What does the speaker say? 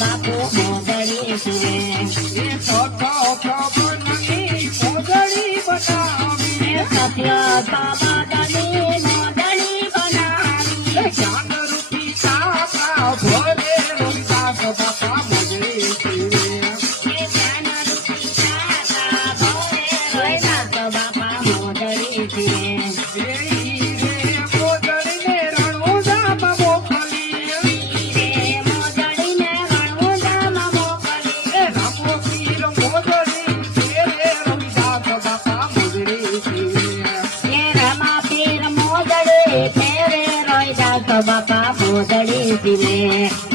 બાપુ મોદડી છે એ સઠ મોદડી બનાવી સત્ય બાબાની મોદડી બનાવી જ્ઞાન રૂપી કાકા ભોલે રોહિદાસ બાપા મોદડી છે જ્ઞાન રૂપી કાકા ભોલે રોહિદાસ બાપા મોદડી છે મોદડીને રણુદામાં મોકલી મોદડીને રણુદામાં મોકલી રામો પીર મોદડી છે રોહિદાસ બાપા મોદડી છે રમા પીર મોદડી ફેરે રોહિદાસ બાપા મોદડી છે